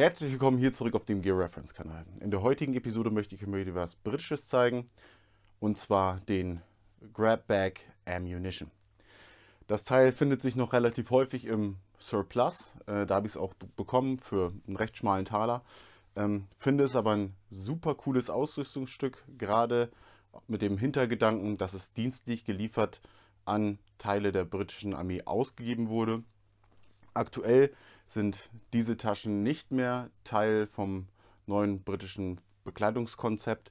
Herzlich willkommen hier zurück auf dem Gear Reference Kanal. In der heutigen Episode möchte ich euch etwas Britisches zeigen, und zwar den Grab Bag Ammunition. Das Teil findet sich noch relativ häufig im Surplus, da habe ich es auch bekommen für einen recht schmalen Taler. Finde es aber ein super cooles Ausrüstungsstück, gerade mit dem Hintergedanken, dass es dienstlich geliefert an Teile der britischen Armee ausgegeben wurde. Aktuell sind diese Taschen nicht mehr Teil vom neuen britischen Bekleidungskonzept,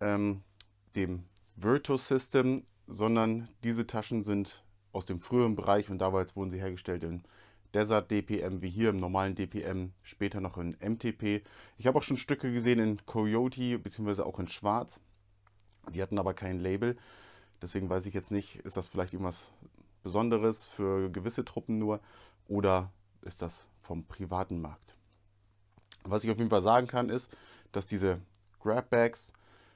dem Virtus System, sondern diese Taschen sind aus dem früheren Bereich und damals wurden sie hergestellt in Desert DPM wie hier im normalen DPM, später noch in MTP. Ich habe auch schon Stücke gesehen in Coyote bzw. auch in Schwarz. Die hatten aber kein Label. Deswegen weiß ich jetzt nicht, ist das vielleicht irgendwas Besonderes für gewisse Truppen nur oder ist das vom privaten Markt? Was ich auf jeden Fall sagen kann, ist, dass diese Grab Bags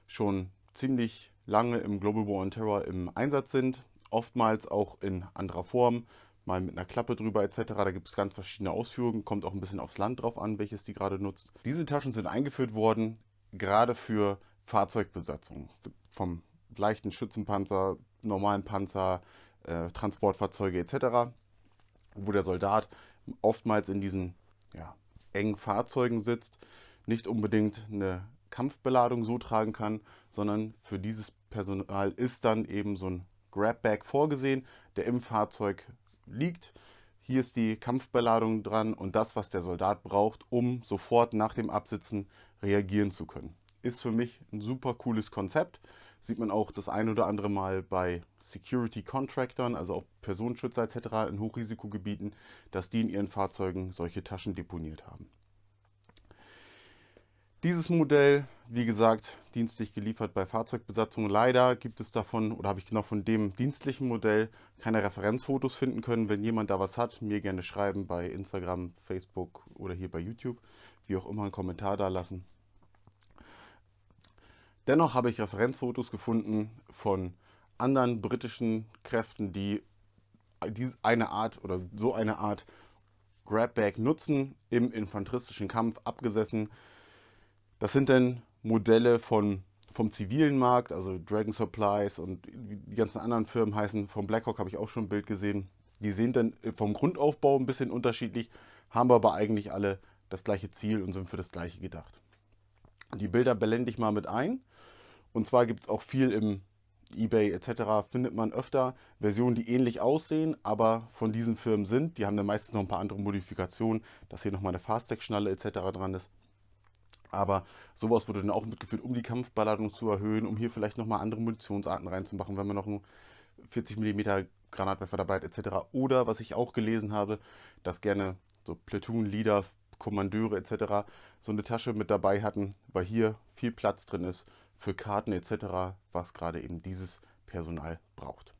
schon ziemlich lange im Global War on Terror im Einsatz sind. Oftmals auch in anderer Form, mal mit einer Klappe drüber etc. Da gibt es ganz verschiedene Ausführungen, kommt auch ein bisschen aufs Land drauf an, welches die gerade nutzt. Diese Taschen sind eingeführt worden, gerade für Fahrzeugbesatzung. Vom leichten Schützenpanzer, normalen Panzer, Transportfahrzeuge etc., wo der Soldat oftmals in diesen engen Fahrzeugen sitzt, nicht unbedingt eine Kampfbeladung so tragen kann, sondern für dieses Personal ist dann eben so ein Grab-Bag vorgesehen, der im Fahrzeug liegt. Hier ist die Kampfbeladung dran und das, was der Soldat braucht, um sofort nach dem Absitzen reagieren zu können. Ist für mich ein super cooles Konzept. Sieht man auch das ein oder andere Mal bei Security Contractors, also auch Personenschützer etc. in Hochrisikogebieten, dass die in ihren Fahrzeugen solche Taschen deponiert haben. Dieses Modell, wie gesagt, dienstlich geliefert bei Fahrzeugbesatzungen. Leider gibt es davon, oder habe ich genau von dem dienstlichen Modell keine Referenzfotos finden können. Wenn jemand da was hat, mir gerne schreiben bei Instagram, Facebook oder hier bei YouTube. Wie auch immer, einen Kommentar da lassen. Dennoch habe ich Referenzfotos gefunden von anderen britischen Kräften, die eine Art oder so eine Art Grab-Bag nutzen, im infanteristischen Kampf abgesessen. Das sind dann Modelle vom zivilen Markt, also Dragon Supplies und die ganzen anderen Firmen heißen. Vom Blackhawk habe ich auch schon ein Bild gesehen. Die sehen dann vom Grundaufbau ein bisschen unterschiedlich, haben aber eigentlich alle das gleiche Ziel und sind für das gleiche gedacht. Die Bilder blende ich mal mit ein. Und zwar gibt es auch viel im eBay etc. findet man öfter Versionen, die ähnlich aussehen, aber von diesen Firmen sind. Die haben dann meistens noch ein paar andere Modifikationen, dass hier nochmal eine Fastec-Schnalle etc. dran ist. Aber sowas wurde dann auch mitgeführt, um die Kampfbeladung zu erhöhen, um hier vielleicht nochmal andere Munitionsarten reinzumachen, wenn man noch einen 40 mm Granatwerfer dabei hat etc. Oder was ich auch gelesen habe, dass gerne so Platoon-Leader, Kommandeure etc. so eine Tasche mit dabei hatten, weil hier viel Platz drin ist für Karten etc., was gerade eben dieses Personal braucht.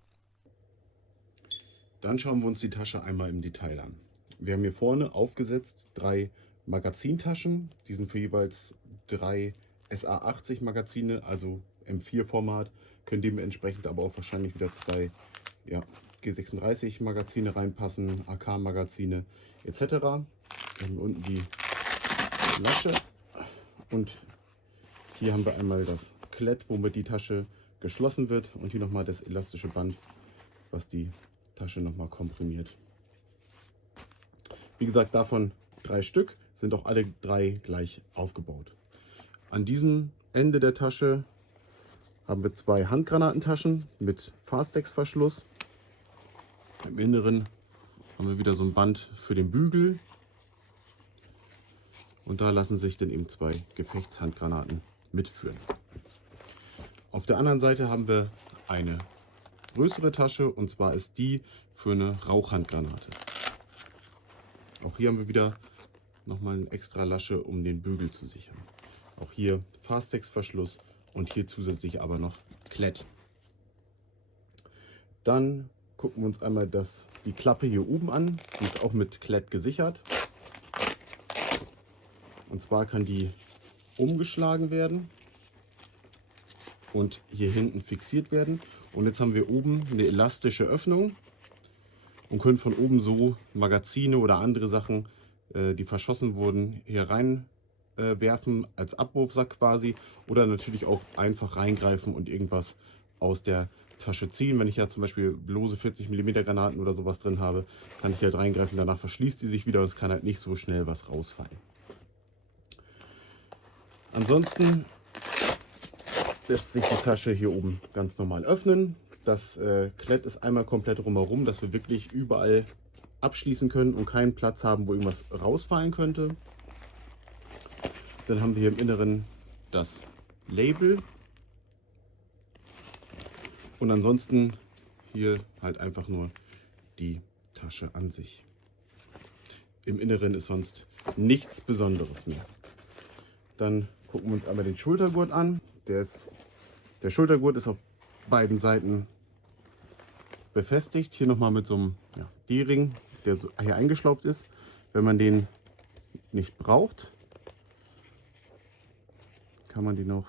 Dann schauen wir uns die Tasche einmal im Detail an. Wir haben hier vorne aufgesetzt 3 Magazintaschen. Die sind für jeweils 3 SA80 Magazine, also M4-Format. Können dementsprechend aber auch wahrscheinlich wieder 2 G36 Magazine reinpassen, AK-Magazine etc. Dann haben wir unten die Lasche und hier haben wir einmal das Klett, womit die Tasche geschlossen wird, und hier nochmal das elastische Band, was die Tasche nochmal komprimiert. Wie gesagt, davon 3 Stück, sind auch alle 3 gleich aufgebaut. An diesem Ende der Tasche haben wir 2 Handgranatentaschen mit Fastex-Verschluss. Im Inneren haben wir wieder so ein Band für den Bügel. Und da lassen sich dann eben 2 Gefechtshandgranaten mitführen. Auf der anderen Seite haben wir eine größere Tasche, und zwar ist die für eine Rauchhandgranate. Auch hier haben wir wieder nochmal eine extra Lasche, um den Bügel zu sichern. Auch hier Fastex-Verschluss und hier zusätzlich aber noch Klett. Dann gucken wir uns einmal die Klappe hier oben an. Die ist auch mit Klett gesichert. Und zwar kann die umgeschlagen werden und hier hinten fixiert werden. Und jetzt haben wir oben eine elastische Öffnung und können von oben so Magazine oder andere Sachen die verschossen wurden, hier rein werfen, als Abwurfsack quasi. Oder natürlich auch einfach reingreifen und irgendwas aus der Tasche ziehen. Wenn ich ja zum Beispiel lose 40 mm Granaten oder sowas drin habe, kann ich halt reingreifen, danach verschließt die sich wieder und es kann halt nicht so schnell was rausfallen. Ansonsten lässt sich die Tasche hier oben ganz normal öffnen. Das Klett ist einmal komplett drumherum, dass wir wirklich überall abschließen können und keinen Platz haben, wo irgendwas rausfallen könnte. Dann haben wir hier im Inneren das Label. Und ansonsten hier halt einfach nur die Tasche an sich. Im Inneren ist sonst nichts Besonderes mehr. Dann gucken wir uns einmal den Schultergurt an. Der Schultergurt ist auf beiden Seiten befestigt. Hier nochmal mit so einem D-Ring, der so hier eingeschlauft ist. Wenn man den nicht braucht, kann man den auch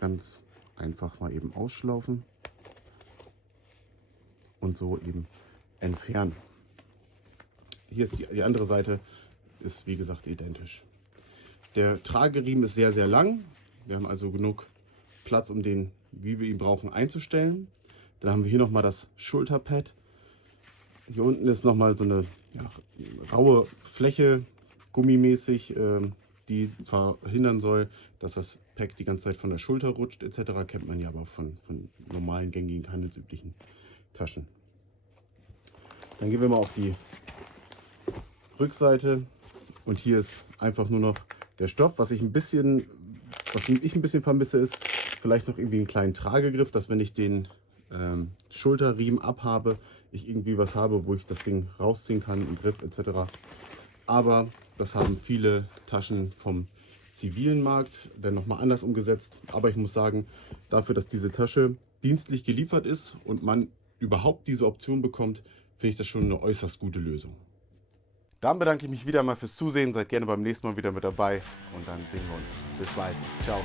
ganz einfach mal eben ausschlaufen und so eben entfernen. Hier ist die andere Seite, ist wie gesagt identisch. Der Trageriemen ist sehr, sehr lang. Wir haben also genug Platz, um den, wie wir ihn brauchen, einzustellen. Dann haben wir hier nochmal das Schulterpad. Hier unten ist nochmal so eine raue Fläche, gummimäßig, die verhindern soll, dass das Pack die ganze Zeit von der Schulter rutscht etc. Kennt man ja aber von normalen, gängigen, handelsüblichen Taschen. Dann gehen wir mal auf die Rückseite und hier ist einfach nur noch der Stoff. Was ich ein bisschen vermisse, ist vielleicht noch irgendwie einen kleinen Tragegriff, dass wenn ich den Schulterriemen abhabe, ich irgendwie was habe, wo ich das Ding rausziehen kann, einen Griff etc. Aber das haben viele Taschen vom zivilen Markt dann nochmal anders umgesetzt. Aber ich muss sagen, dafür, dass diese Tasche dienstlich geliefert ist und man überhaupt diese Option bekommt, finde ich das schon eine äußerst gute Lösung. Dann bedanke ich mich wieder mal fürs Zusehen. Seid gerne beim nächsten Mal wieder mit dabei und dann sehen wir uns. Bis bald. Ciao.